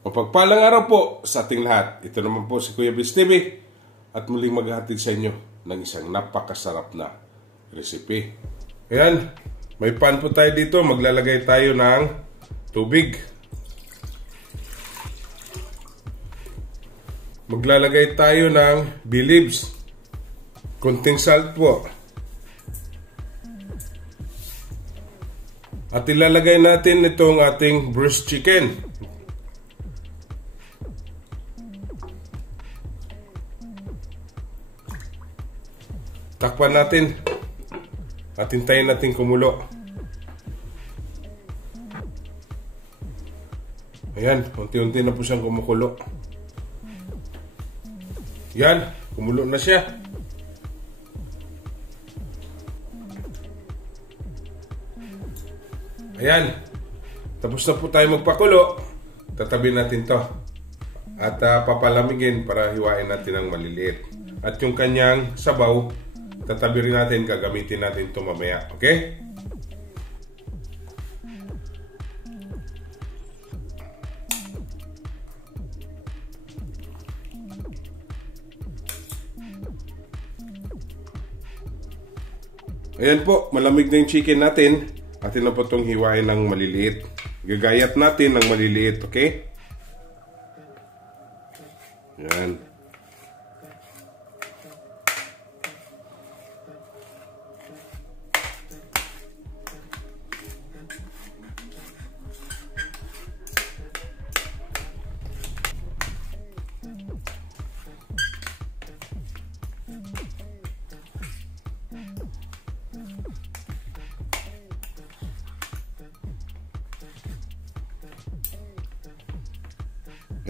Mapagpalang araw po sa ating lahat. Ito naman po si Kuya Biz TV at muling maghahatid sa inyo ng isang napakasarap na recipe. Ayan, may pan po tayo dito. Maglalagay tayo ng tubig. Maglalagay tayo ng bay leaves. Konting salt po. At ilalagay natin itong ating breast chicken. Takpan natin at hintayin natin kumulo. Ayan, unti-unti na po siyang kumukulo. Yan, kumulo na siya. Ayan, tapos na po tayo magpakulo. Tatabi natin to at papalamigin para hiwain natin ang maliliit. At yung kanyang sabaw, tatabi rin natin, gagamitin natin ito mamaya. Okay? Ayan po, malamig na yung chicken natin. Atin na po itong hiwain ng maliliit. Gagayat natin ng maliliit. Okay? Ayan.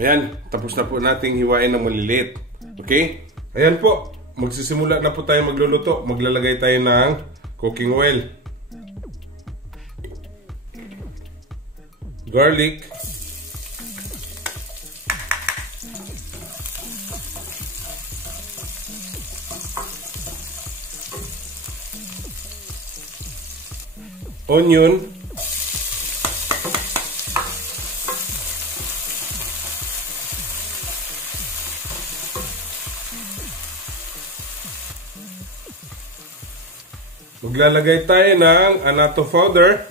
Ayan, tapos na po nating hiwain ng maliliit. Okay? Ayan po, magsisimula na po tayo magluluto. Maglalagay tayo ng cooking oil, garlic, onion, maglalagay tayo ng annatto powder,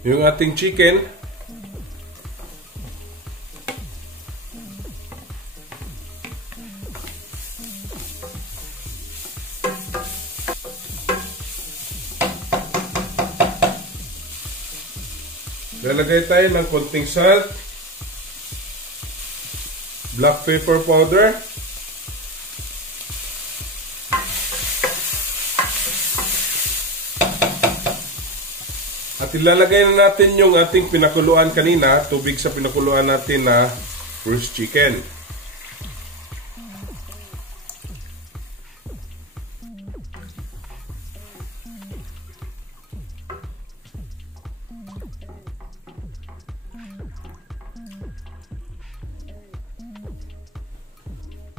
yung ating chicken, lalagay tayo ng konting salt, black pepper powder, at ilalagay na natin yung ating pinakuluan kanina, tubig sa pinakuluan natin na roast chicken.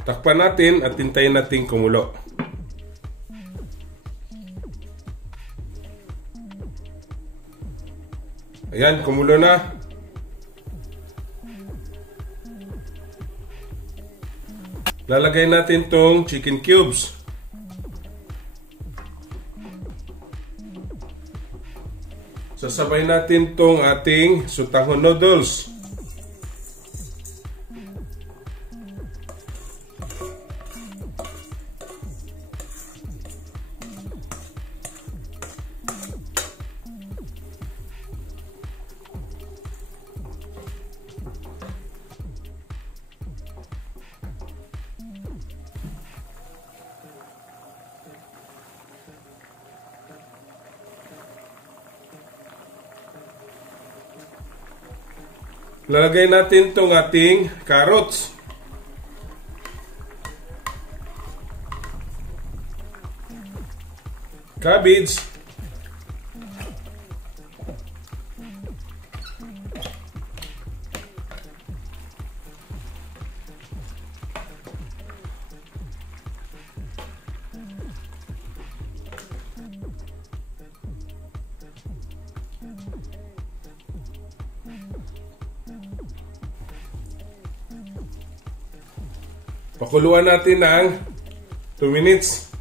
Takpan natin at hintayin natin kumulo. Ayan, kumulo na. Lalagay natin tong chicken cubes. Sasabay natin tong ating sutahon noodles. Lalagay natin tong ating carrots. cabbage, pakuluan natin ng 2 minutes.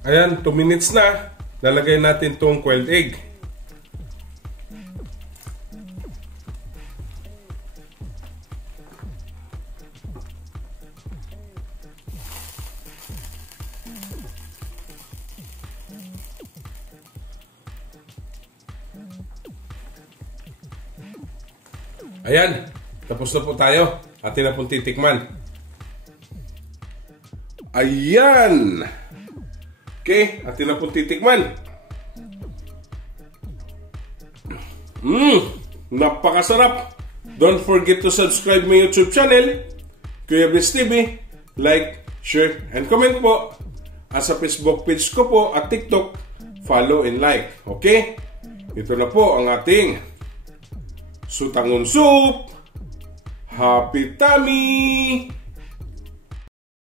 Ayan, 2 minutes na. Lalagay natin tong quailed egg. Ayan, tapos na po tayo. Atin na pong titikman. Ayan! Okay, atin na pong titikman. Napakasarap! Don't forget to subscribe my YouTube channel, Kuya Blitz TV. Like, share, and comment po. At sa Facebook page ko po at TikTok, follow and like. Okay? Ito na po ang ating Sutangon Soup. Happy tummy!